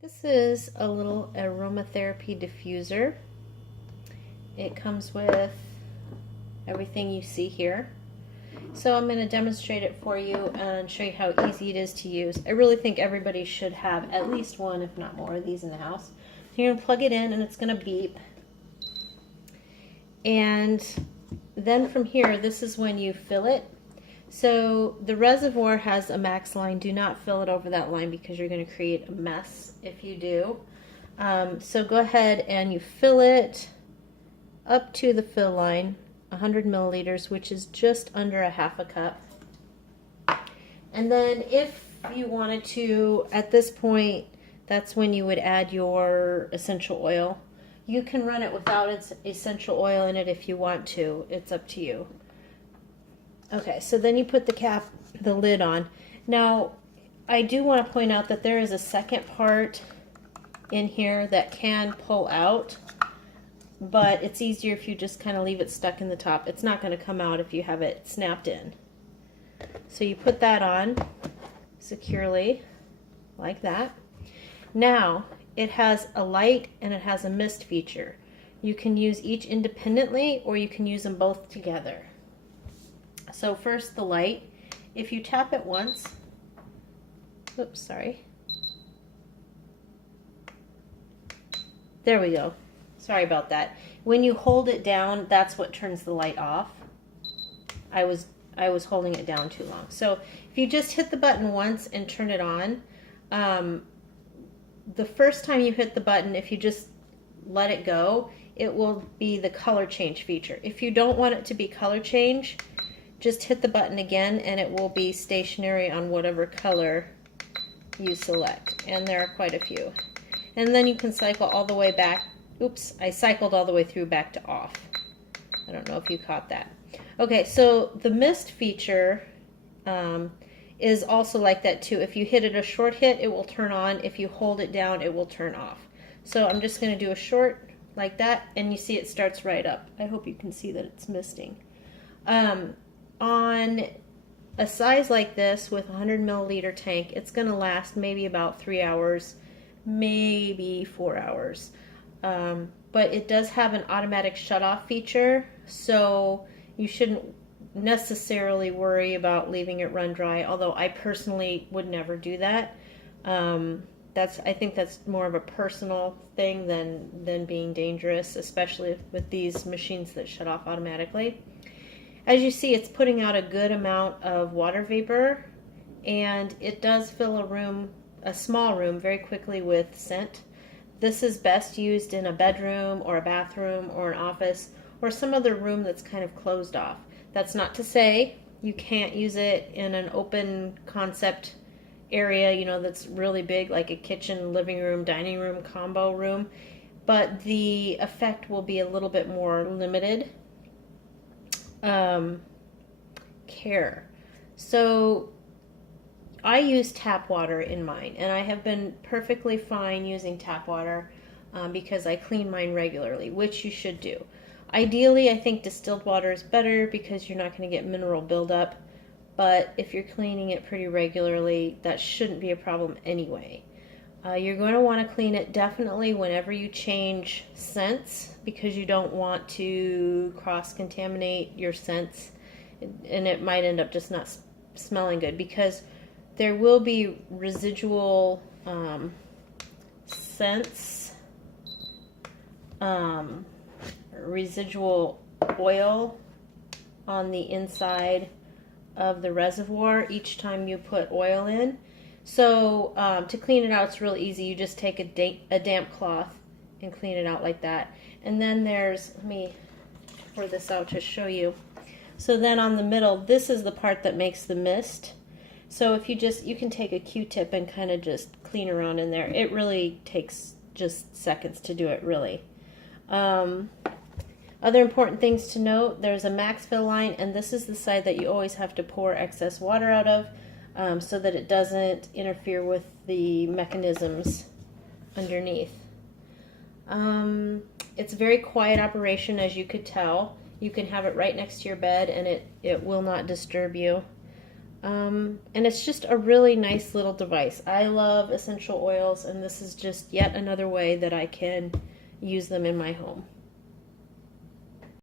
This is a little aromatherapy diffuser. It comes with everything you see here. So I'm going to demonstrate it for you and show you how easy it is to use. I really think everybody should have at least one, if not more, of these in the house. So you're going to plug it in and it's going to beep. And then from here, this is when you fill it. So the reservoir has a max line. Do not fill it over that line because you're going to create a mess if you do. So go ahead and you fill it up to the fill line, 100 milliliters, which is just under a half a cup. And then if you wanted to, at this point, that's when you would add your essential oil. You can run it without its essential oil in it if you want to. It's up to you. Okay, so then you put the lid on. Now, I do want to point out that there is a second part in here that can pull out, but it's easier if you just kind of leave it stuck in the top. It's not going to come out if you have it snapped in. So you put that on securely, like that. Now, it has a light and it has a mist feature. You can use each independently or you can use them both together. So first the light, if you tap it once, oops, sorry. There we go. Sorry about that. When you hold it down, that's what turns the light off. I was holding it down too long. So if you just hit the button once and turn it on, the first time you hit the button, if you just let it go, it will be the color change feature. If you don't want it to be color change, just hit the button again and it will be stationary on whatever color you select. And there are quite a few. And then you can cycle all the way back. Oops, I cycled all the way through back to off. I don't know if you caught that. Okay, so the mist feature is also like that too. If you hit it a short hit, it will turn on. If you hold it down, it will turn off. So I'm just going to do a short like that, and you see it starts right up. I hope you can see that it's misting. On a size like this with a 100 milliliter tank, it's going to last maybe about 3 hours, maybe 4 hours. But it does have an automatic shut-off feature, so you shouldn't necessarily worry about leaving it run dry, although I personally would never do that. I think that's more of a personal thing than being dangerous, especially with these machines that shut off automatically. As you see, it's putting out a good amount of water vapor, and it does fill a small room, very quickly with scent. This is best used in a bedroom or a bathroom or an office or some other room that's kind of closed off. That's not to say you can't use it in an open concept area, you know, that's really big, like a kitchen, living room, dining room, combo room, but the effect will be a little bit more limited. Care. So I use tap water in mine, and I have been perfectly fine using tap water because I clean mine regularly, which you should do. Ideally, I think distilled water is better because you're not going to get mineral buildup, but if you're cleaning it pretty regularly, that shouldn't be a problem anyway. You're going to want to clean it definitely whenever you change scents because you don't want to cross-contaminate your scents, and it might end up just not smelling good because there will be residual scents, residual oil on the inside of the reservoir each time you put oil in. So to clean it out, it's real easy. You just take a damp cloth and clean it out like that. And then let me pour this out to show you. So then on the middle, this is the part that makes the mist. So if you can take a Q-tip and kind of just clean around in there. It really takes just seconds to do it, really. Other important things to note, there's a max fill line, and this is the side that you always have to pour excess water out of so that it doesn't interfere with the mechanisms underneath. It's a very quiet operation, as you could tell. You can have it right next to your bed and it will not disturb you. And it's just a really nice little device. I love essential oils, and this is just yet another way that I can use them in my home.